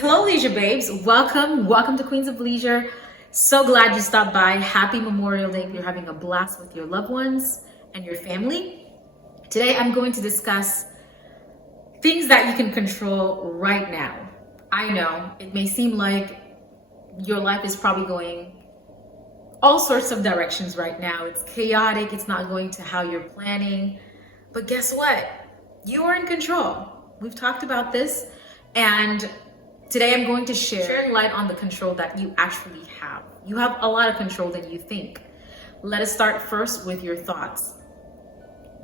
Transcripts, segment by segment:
Hello, Leisure Babes. Welcome to Queens of Leisure. So glad you stopped by. Happy Memorial Day. If you're having a blast with your loved ones and your family. Today, I'm going to discuss things that you can control right now. I know it may seem like your life is probably going all sorts of directions right now. It's chaotic. It's not going to how you're planning. But guess what? You are in control. We've talked about this, and today I'm going to share light on the control that you actually have. You have a lot of control than you think. Let us start first with your thoughts.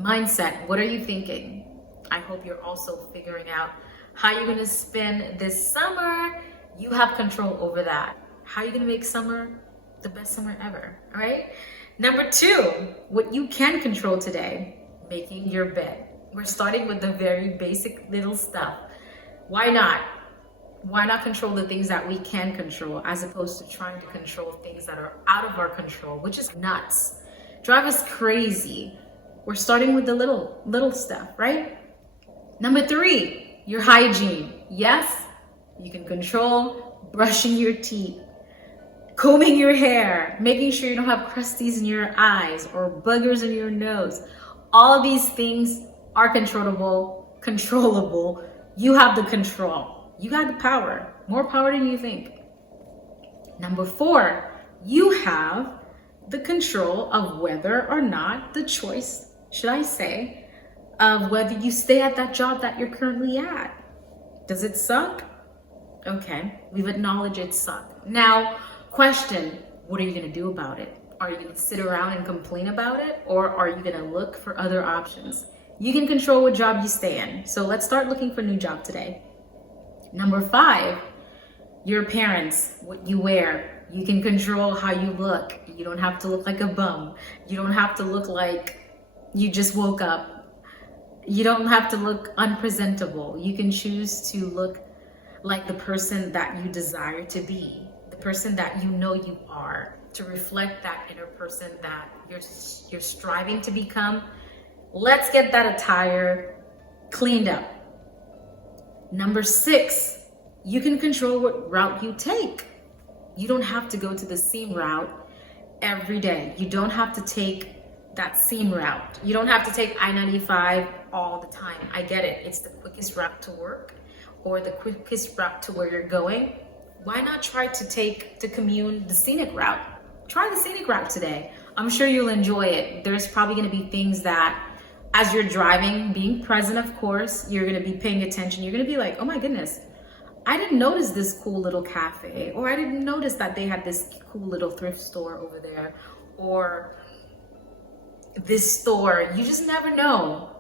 Mindset, what are you thinking? I hope you're also figuring out how you're going to spend this summer. You have control over that. How are you going to make summer the best summer ever, all right? Number 2, what you can control today, making your bed. We're starting with the very basic little stuff. Why not? Why not control the things that we can control as opposed to trying to control things that are out of our control, which is nuts. Drive us crazy. We're starting with the little stuff, right? Number 3, your hygiene. Yes, you can control brushing your teeth, combing your hair, making sure you don't have crusties in your eyes or boogers in your nose. All of these things are controllable. You have the control. You got the power, more power than you think. Number 4, you have the control of whether or not the choice, should I say, of whether you stay at that job that you're currently at. Does it suck? Okay, we've acknowledged it sucked. Now, question, what are you gonna do about it? Are you gonna sit around and complain about it? Or are you gonna look for other options? You can control what job you stay in. So let's start looking for a new job today. Number 5, your appearance, what you wear. You can control how you look. You don't have to look like a bum. You don't have to look like you just woke up. You don't have to look unpresentable. You can choose to look like the person that you desire to be, the person that you know you are, to reflect that inner person that you're striving to become. Let's get that attire cleaned up. Number 6, you can control what route you take. You don't have to go to the same route every day. You don't have to take that same route. You don't have to take I-95 all the time. I get it. It's the quickest route to work or the quickest route to where you're going. Why not try to commune the scenic route? Try the scenic route today. I'm sure you'll enjoy it. There's probably going to be things that as you're driving, being present, of course, you're going to be paying attention. You're going to be like, oh my goodness, I didn't notice this cool little cafe, or I didn't notice that they had this cool little thrift store over there, or this store. You just never know.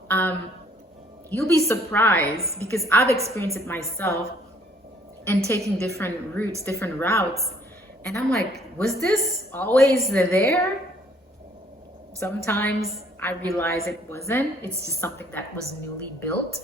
You'll be surprised, because I've experienced it myself and taking different routes. And I'm like, was this always there? Sometimes I realize it wasn't. It's just something that was newly built.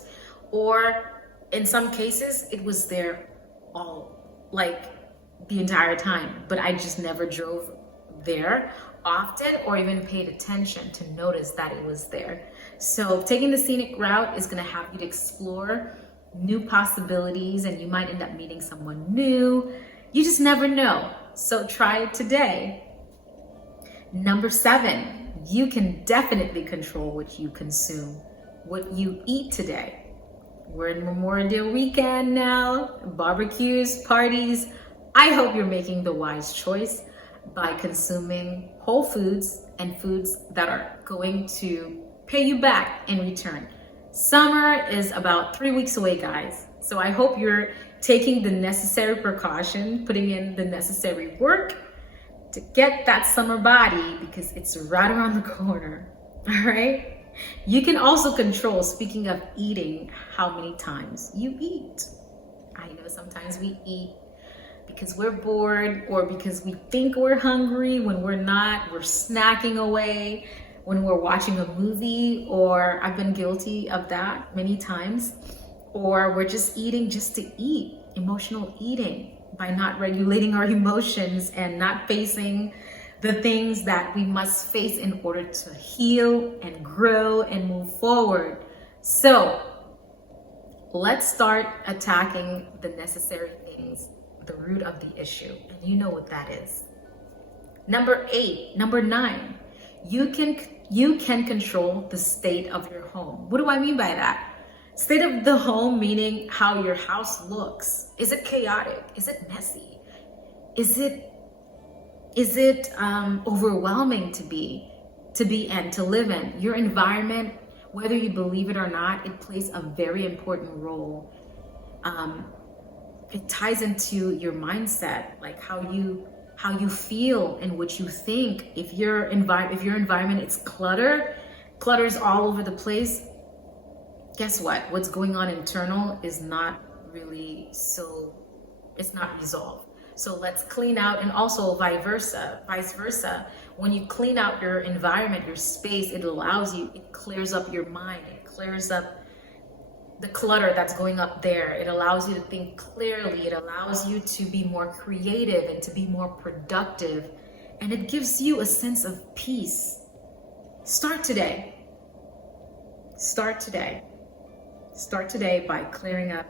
Or in some cases, it was there the entire time, but I just never drove there often or even paid attention to notice that it was there. So taking the scenic route is going to have you to explore new possibilities, and you might end up meeting someone new. You just never know. So try it today. Number 7, you can definitely control what you consume, what you eat today. We're in Memorial Day weekend now, barbecues, parties. I hope you're making the wise choice by consuming whole foods and foods that are going to pay you back in return. Summer is about 3 weeks away, guys. So I hope you're taking the necessary precaution, putting in the necessary work to get that summer body, because it's right around the corner, all right? You can also control, speaking of eating, how many times you eat. I know sometimes we eat because we're bored or because we think we're hungry when we're not. We're snacking away when we're watching a movie, or I've been guilty of that many times, or we're just eating just to eat, emotional eating, by not regulating our emotions and not facing the things that we must face in order to heal and grow and move forward. So let's start attacking the necessary things, the root of the issue. And you know what that is. Number 9, you can control the state of your home. What do I mean by that? State of the home meaning how your house looks. Is it chaotic? Is it messy? Is it overwhelming to be and to live in? Your environment, whether you believe it or not, it plays a very important role. It ties into your mindset, like how you feel and what you think. If your environment is clutter's all over the place, guess what? What's going on internal is not really it's not resolved. So let's clean out, and also vice versa. When you clean out your environment, your space, it clears up your mind. It clears up the clutter that's going up there. It allows you to think clearly. It allows you to be more creative and to be more productive. And it gives you a sense of peace. Start today. Start today by clearing up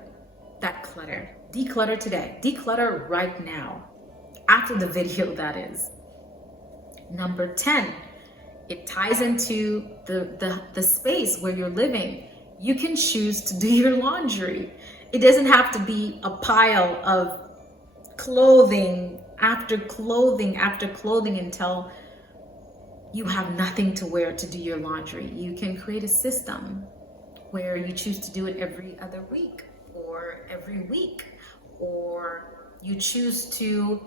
that clutter. Declutter today. Declutter right now. After the video, that is. Number 10, it ties into the space where you're living. You can choose to do your laundry. It doesn't have to be a pile of clothing after clothing after clothing until you have nothing to wear to do your laundry. You can create a system where you choose to do it every other week or every week, or you choose to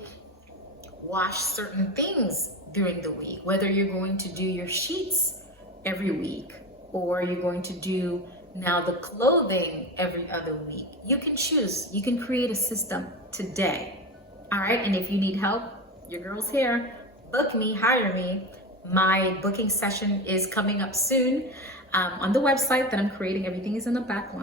wash certain things during the week, whether you're going to do your sheets every week or you're going to do now the clothing every other week. You can choose. You can create a system today. All right. And if you need help, your girl's here. Book me, hire me. My booking session is coming up soon. On the website that I'm creating, everything is in the back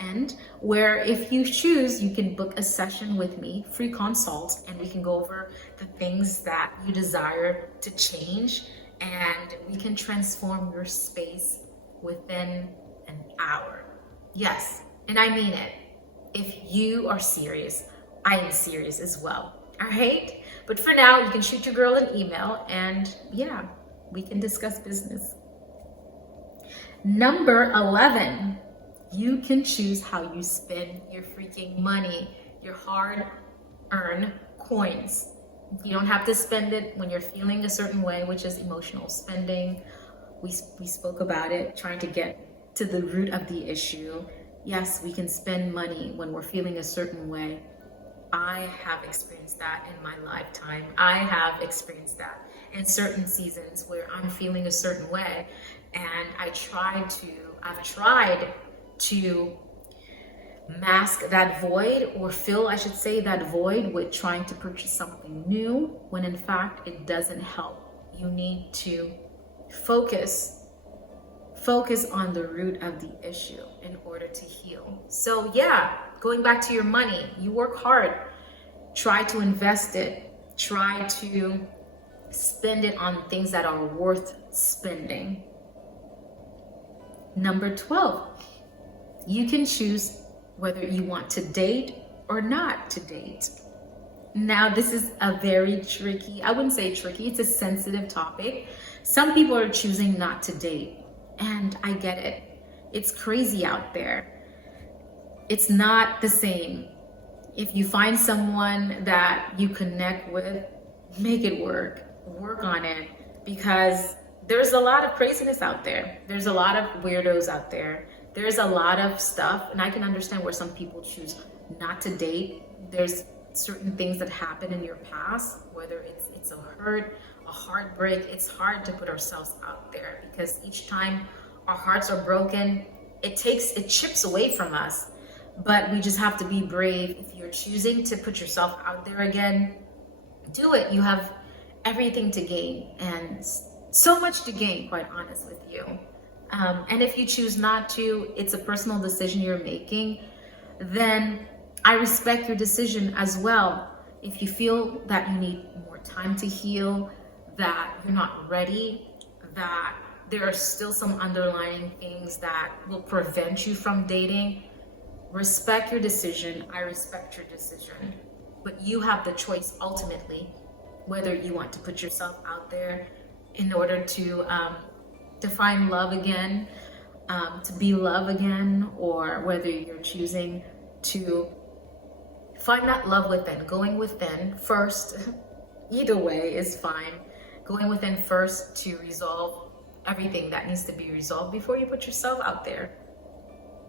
end, where if you choose, you can book a session with me, free consult, and we can go over the things that you desire to change, and we can transform your space within an hour. Yes, and I mean it. If you are serious, I am serious as well. All right? But for now, you can shoot your girl an email, and yeah, we can discuss business. Number 11, you can choose how you spend your freaking money, your hard-earned coins. You don't have to spend it when you're feeling a certain way, which is emotional spending. We spoke about it, trying to get to the root of the issue. Yes, we can spend money when we're feeling a certain way. I have experienced that in my lifetime. I have experienced that in certain seasons where I'm feeling a certain way. And I've tried to mask that void, or fill, I should say, that void with trying to purchase something new, when in fact it doesn't help. You need to focus on the root of the issue in order to heal. So yeah, going back to your money, you work hard, try to invest it, try to spend it on things that are worth spending. Number 12, you can choose whether you want to date or not to date. Now, this is a very tricky, I wouldn't say tricky, it's a sensitive topic. Some people are choosing not to date, and I get it. It's crazy out there. It's not the same. If you find someone that you connect with, make it work on it, because there's a lot of craziness out there. There's a lot of weirdos out there. There's a lot of stuff, and I can understand where some people choose not to date. There's certain things that happen in your past, whether it's a hurt, a heartbreak. It's hard to put ourselves out there, because each time our hearts are broken, it chips away from us. But we just have to be brave. If you're choosing to put yourself out there again, do it. You have everything to gain, and so much to gain, quite honest with you. And if you choose not to, it's a personal decision you're making, then I respect your decision as well. If you feel that you need more time to heal, that you're not ready, that there are still some underlying things that will prevent you from dating, respect your decision. I respect your decision. But you have the choice ultimately whether you want to put yourself out there in order to find love again, to be love again, or whether you're choosing to find that love within, going within first. Either way is fine. Going within first to resolve everything that needs to be resolved before you put yourself out there.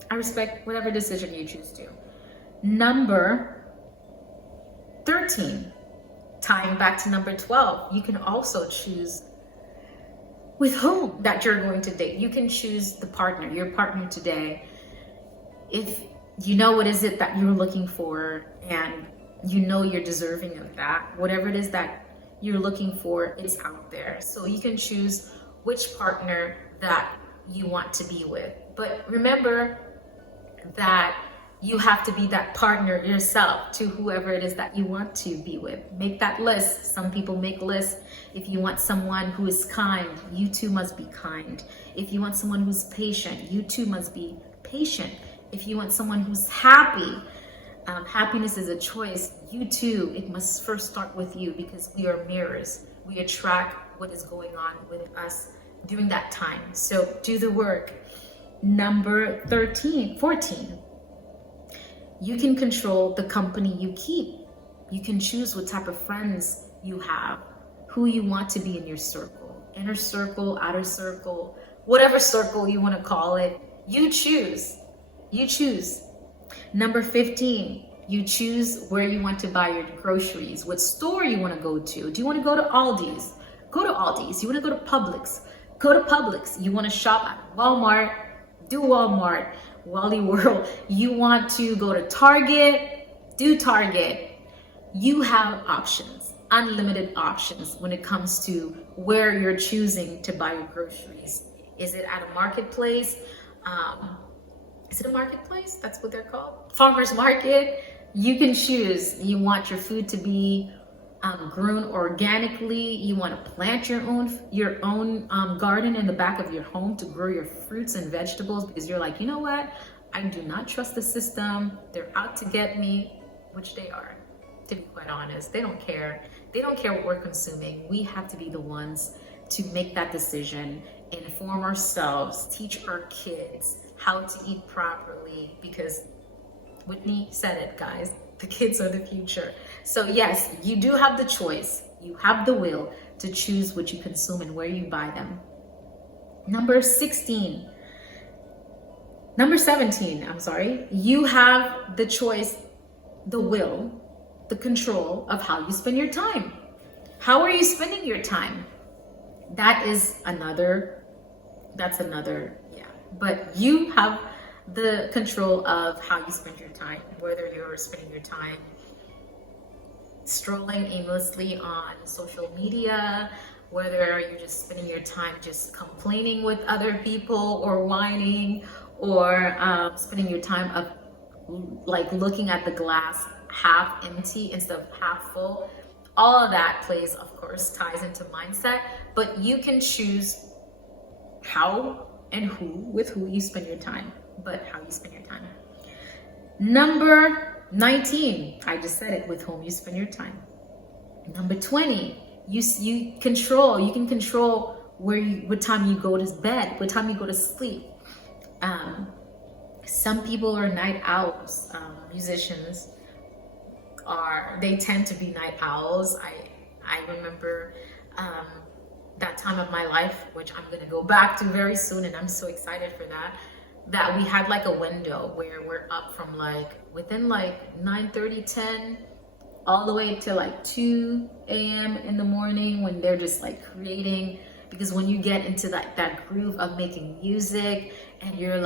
I respect whatever decision you choose to. Number 13, tying back to number 12, you can also choose with whom that you're going to date. You can choose the partner, your partner today. If you know what is it that you're looking for and you know you're deserving of that, whatever it is that you're looking for, it's out there. So you can choose which partner that you want to be with. But remember that you have to be that partner yourself to whoever it is that you want to be with. Make that list. Some people make lists. If you want someone who is kind, you too must be kind. If you want someone who's patient, you too must be patient. If you want someone who's happy, happiness is a choice. You too, it must first start with you, because we are mirrors. We attract what is going on with us during that time. So do the work. Number 14. You can control the company you keep. You can choose what type of friends you have, who you want to be in your circle, inner circle, outer circle, whatever circle you want to call it. You choose. You choose. Number 15, you choose where you want to buy your groceries, what store you want to go to. Do you want to go to Aldi's? Go to Aldi's. You want to go to Publix? Go to Publix. You want to shop at Walmart? Do Walmart. Wally World. You want to go to Target? Do Target. You have options, unlimited options when it comes to where you're choosing to buy your groceries. Is it at a marketplace? Is it a marketplace? That's what they're called. Farmer's market. You can choose. You want your food to be grown organically. You want to plant your own garden in the back of your home to grow your fruits and vegetables, because you're like, you know what? I do not trust the system. They're out to get me, which they are, to be quite honest. They don't care. They don't care what we're consuming. We have to be the ones to make that decision, inform ourselves, teach our kids how to eat properly, because Whitney said it, guys. The kids are the future. So yes, you do have the choice. You have the will to choose what you consume and where you buy them. Number 17, you have the choice, the will, the control of how you spend your time. How are you spending your time? That's another, yeah. But you have the control of how you spend your time, whether you're spending your time strolling aimlessly on social media, whether you're just spending your time just complaining with other people or whining, or spending your time of like looking at the glass half empty instead of half full. All of that plays, of course, ties into mindset, but you can choose how and with who you spend your time, but how you spend your time. Number 19, I just said it, with whom you spend your time. Number 20, you can control what time you go to bed, what time you go to sleep. Some people are night owls. Musicians they tend to be night owls. I remember that time of my life, which I'm going to go back to very soon, and I'm so excited for that we had like a window where we're up from within 9:30, 10, all the way to 2 a.m. in the morning, when they're just creating. Because when you get into that groove of making music, and you're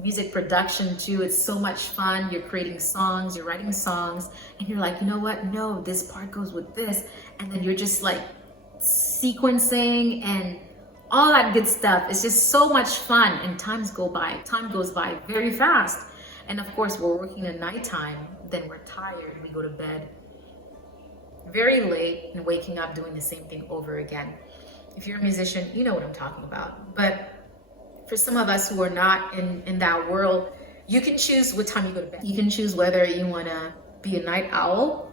music production too, it's so much fun. You're creating songs, you're writing songs, and you're like, you know what? No, this part goes with this. And then you're just sequencing and all that good stuff. It's just so much fun, and time goes by very fast. And of course, we're working at nighttime, then we're tired, we go to bed very late and waking up doing the same thing over again. If you're a musician, you know what I'm talking about. But for some of us who are not in that world, You can choose what time you go to bed. You can choose whether you want to be a night owl,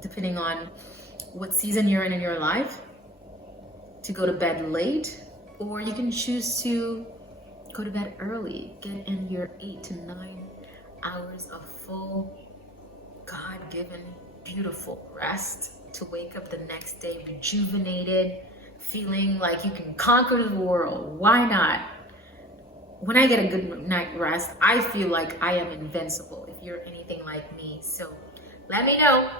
depending on what season you're in your life, to go to bed late, or you can choose to go to bed early, get in your 8 to 9 hours of full, God-given, beautiful rest to wake up the next day rejuvenated, feeling like you can conquer the world. Why not? When I get a good night rest, I feel like I am invincible, if you're anything like me. So let me know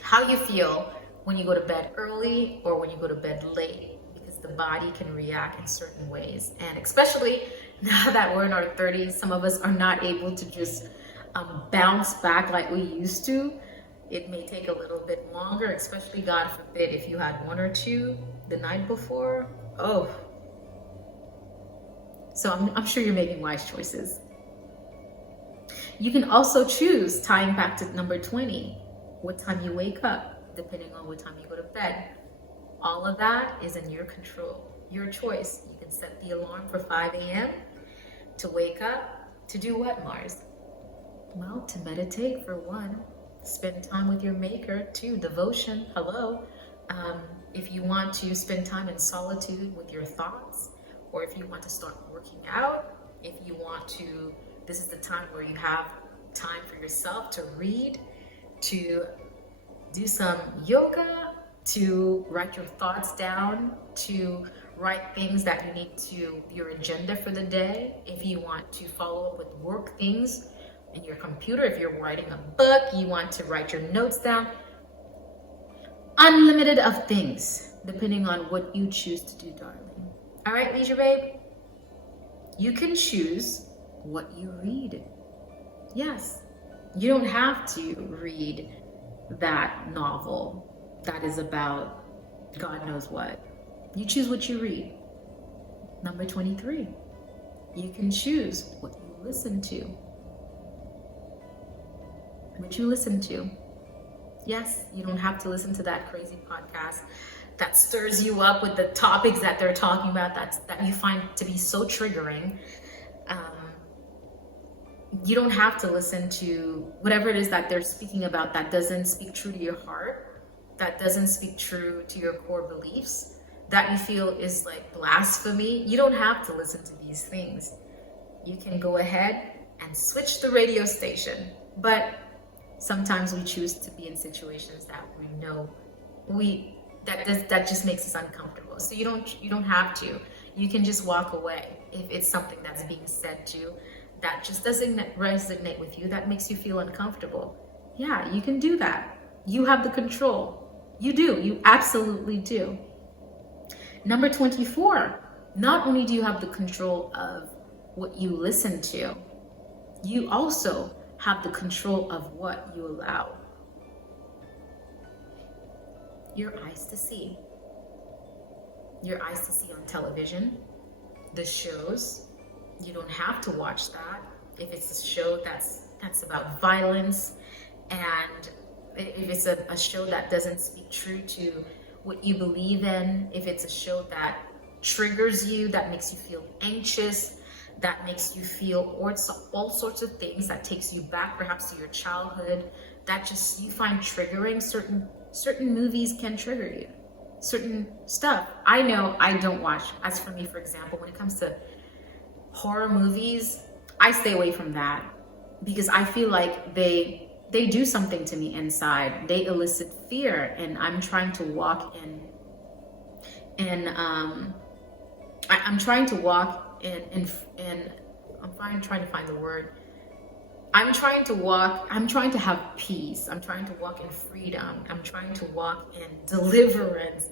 how you feel when you go to bed early or when you go to bed late, because the body can react in certain ways. And especially now that we're in our 30s, some of us are not able to just bounce back like we used to. It may take a little bit longer, especially, God forbid, if you had 1 or 2 the night before. Oh. So I'm sure you're making wise choices. You can also choose, tying back to number 20, what time you wake up, depending on what time you go to bed. All of that is in your control, your choice. You can set the alarm for 5 a.m. to wake up. To do what, Mars? Well, to meditate for one, spend time with your maker, 2, devotion, hello. If you want to spend time in solitude with your thoughts, or if you want to start working out, if you want to, this is the time where you have time for yourself to read, to do some yoga, to write your thoughts down, to write things that you need to, your agenda for the day. If you want to follow up with work things in your computer, if you're writing a book, you want to write your notes down. Unlimited of things, depending on what you choose to do, darling. All right, Leisure Babe, you can choose what you read. Yes, you don't have to read that novel that is about God knows what. You choose what you read. Number 23, you can choose what you listen to. What you listen to. Yes, you don't have to listen to that crazy podcast that stirs you up with the topics that they're talking about that you find to be so triggering. You don't have to listen to whatever it is that they're speaking about that doesn't speak true to your heart, that doesn't speak true to your core beliefs, that you feel is like blasphemy. You don't have to listen to these things. You can go ahead and switch the radio station. But sometimes we choose to be in situations that we know that just makes us uncomfortable. So you don't have to. You can just walk away if it's something that's being said to that just doesn't resonate with you, that makes you feel uncomfortable. Yeah, you can do that. You have the control. You do. You absolutely do. Number 24, not only do you have the control of what you listen to, you also have the control of what you allow your eyes to see. Your eyes to see on television, the shows. You don't have to watch that. If it's a show that's about violence, and if it's a show that doesn't speak true to what you believe in, if it's a show that triggers you, that makes you feel anxious, that makes you feel all sorts of things, that takes you back perhaps to your childhood, that just you find triggering, certain movies can trigger you. Certain stuff. I know I don't watch. As for me, for example, when it comes to horror movies, I stay away from that because I feel like they do something to me inside. They elicit fear, and I'm trying to walk I'm trying to walk in I'm trying to find the word. I'm trying to have peace. I'm trying to walk in freedom. I'm trying to walk in deliverance.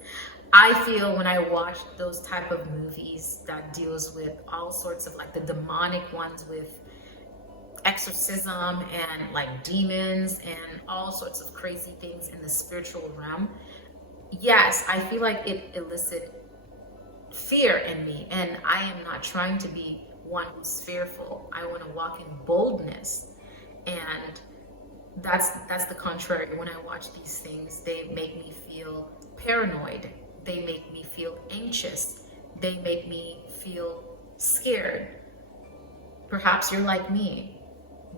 I feel when I watch those type of movies that deals with all sorts of like the demonic ones with exorcism and like demons and all sorts of crazy things in the spiritual realm. Yes, I feel like it elicits fear in me, and I am not trying to be one who's fearful. I want to walk in boldness, and that's the contrary. When I watch these things, they make me feel paranoid. They make me feel anxious. They make me feel scared. Perhaps you're like me.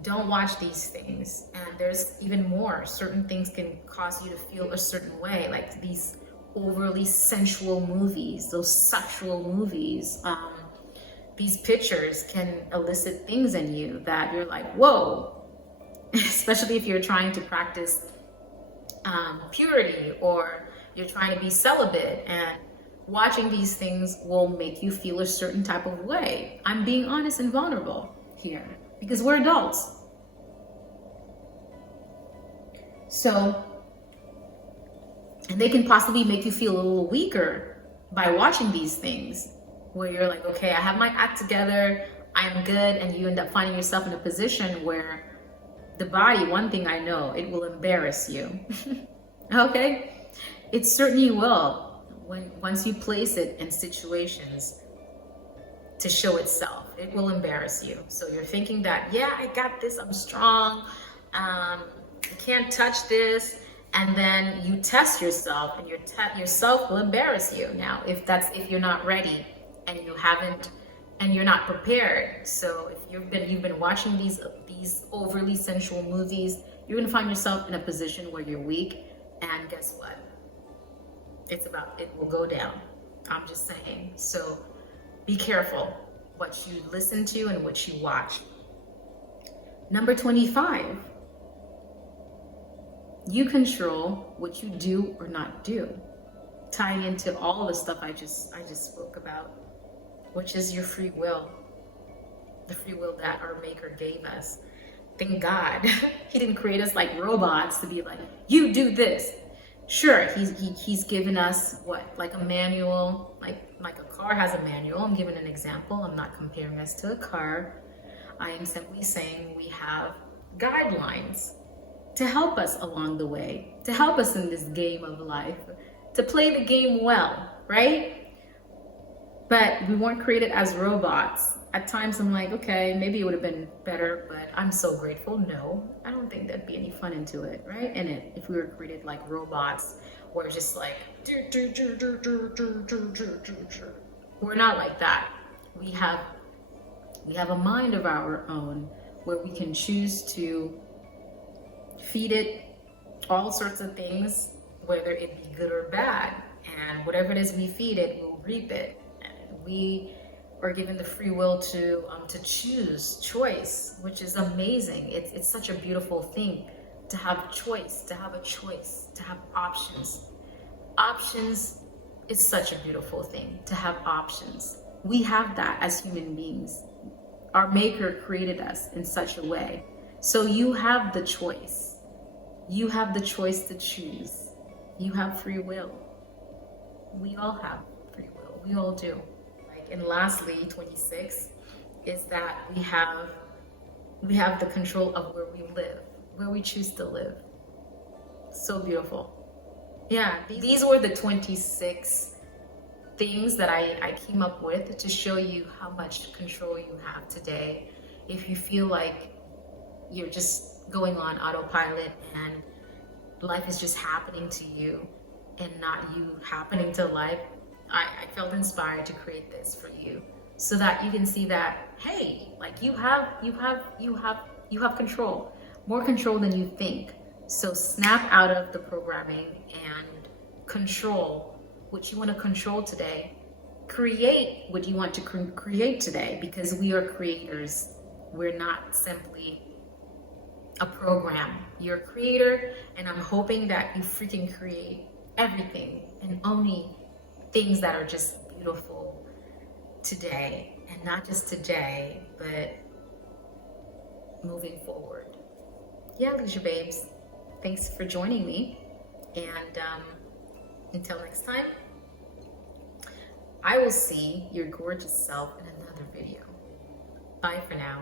Don't watch these things. And there's even more. Certain things can cause you to feel a certain way, like these overly sensual movies, those sexual movies. These pictures can elicit things in you that you're like, whoa, especially if you're trying to practice purity, or you're trying to be celibate, and watching these things will make you feel a certain type of way. I'm being honest and vulnerable here because we're adults. So, and they can possibly make you feel a little weaker by watching these things, where you're like, okay, I have my act together, I'm good, and you end up finding yourself in a position where the body, one thing I know, it will embarrass you. Okay? It certainly will. Once you place it in situations to show itself, it will embarrass you. So you're thinking that, yeah, I got this, I'm strong, I can't touch this, and then you test yourself, and yourself will embarrass you. Now, if you're not ready, and you haven't, and you're not prepared. So if you've been watching these overly sensual movies, you're gonna find yourself in a position where you're weak, and guess what? It will go down. I'm just saying. So be careful what you listen to and what you watch. Number 25, you control what you do or not do, tying into all the stuff I just spoke about, which is your free will, the free will that our Maker gave us. Thank God he didn't create us like robots to be like, you do this. Sure, he's given us what, like a manual, like a car has a manual. I'm giving an example. I'm not comparing us to a car. I am simply saying we have guidelines to help us along the way, to help us in this game of life, to play the game well, right? But we weren't created as robots. At times I'm like, okay, maybe it would have been better, but I'm so grateful. No, I don't think there'd be any fun into it, right? And if we were created like robots, where it's just like, we're not like that. We have a mind of our own where we can choose to feed it all sorts of things, whether it be good or bad. And whatever it is we feed it, we'll reap it. And we are given the free will to choice, which is amazing. It's such a beautiful thing to have choice, to have options. Options is such a beautiful thing, to have options. We have that as human beings. Our Maker created us in such a way. So you have the choice. You have the choice to choose. You have free will. We all have free will. We all do. And lastly, 26 is that we have the control of where we live, where we choose to live. So beautiful. Yeah, these were the 26 things that I came up with to show you how much control you have today. If you feel like you're just going on autopilot and life is just happening to you and not you happening to life, I felt inspired to create this for you so that you can see that, hey, like you have control, more control than you think. So snap out of the programming and control what you want to control today. Create what you want to create today, because we are creators. We're not simply a program. You're a creator, and I'm hoping that you freaking create everything and only things that are just beautiful today, and not just today, but moving forward. Yeah, Leisurebabez, thanks for joining me, and until next time, I will see your gorgeous self in another video. Bye for now.